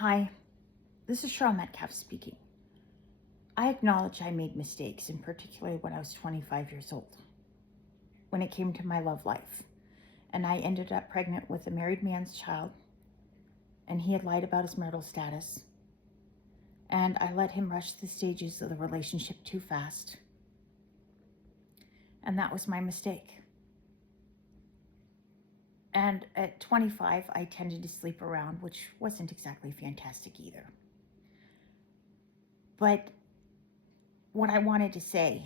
Hi, this is Cheryl Metcalf speaking. I acknowledge I made mistakes, and particularly when I was 25 years old, when it came to my love life. And I ended up pregnant with a married man's child, and he had lied about his marital status. And I let him rush the stages of the relationship too fast. And that was my mistake. And at 25, I tended to sleep around, which wasn't exactly fantastic either. But what I wanted to say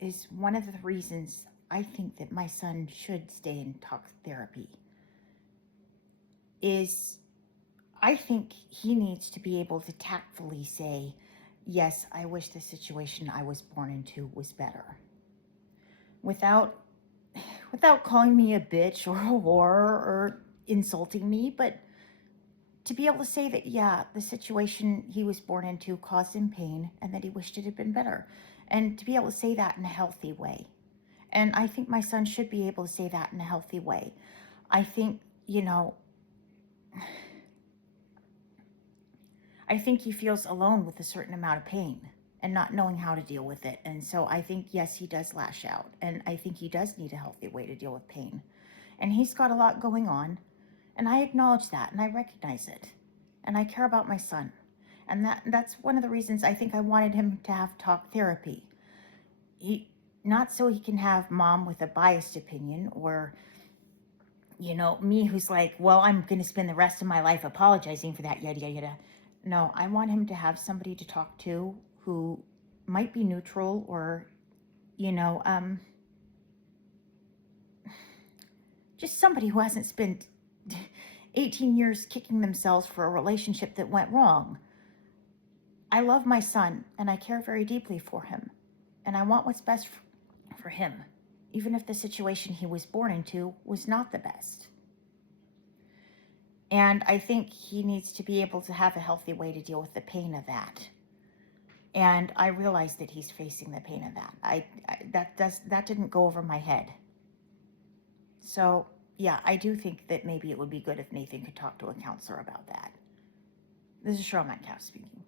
is one of the reasons I think that my son should stay in talk therapy is I think he needs to be able to tactfully say, yes, I wish the situation I was born into was better. Without calling me a bitch or a whore or insulting me, but to be able to say that, yeah, the situation he was born into caused him pain and that he wished it had been better. And to be able to say that in a healthy way. And I think my son should be able to say that in a healthy way. I think, I think he feels alone with a certain amount of pain and not knowing how to deal with it. And so I think, yes, he does lash out. And I think he does need a healthy way to deal with pain. And he's got a lot going on. And I acknowledge that and I recognize it. And I care about my son. And that's one of the reasons I think I wanted him to have talk therapy. Not so he can have mom with a biased opinion or, me who's like, well, I'm going to spend the rest of my life apologizing for that, yada, yada, yada. No, I want him to have somebody to talk to who might be neutral or, just somebody who hasn't spent 18 years kicking themselves for a relationship that went wrong. I love my son and I care very deeply for him. And I want what's best for him, even if the situation he was born into was not the best. And I think he needs to be able to have a healthy way to deal with the pain of that. And I realize that he's facing the pain of that. That didn't go over my head. So, yeah, I do think that maybe it would be good if Nathan could talk to a counselor about that. This is Cheryl Metcalf speaking.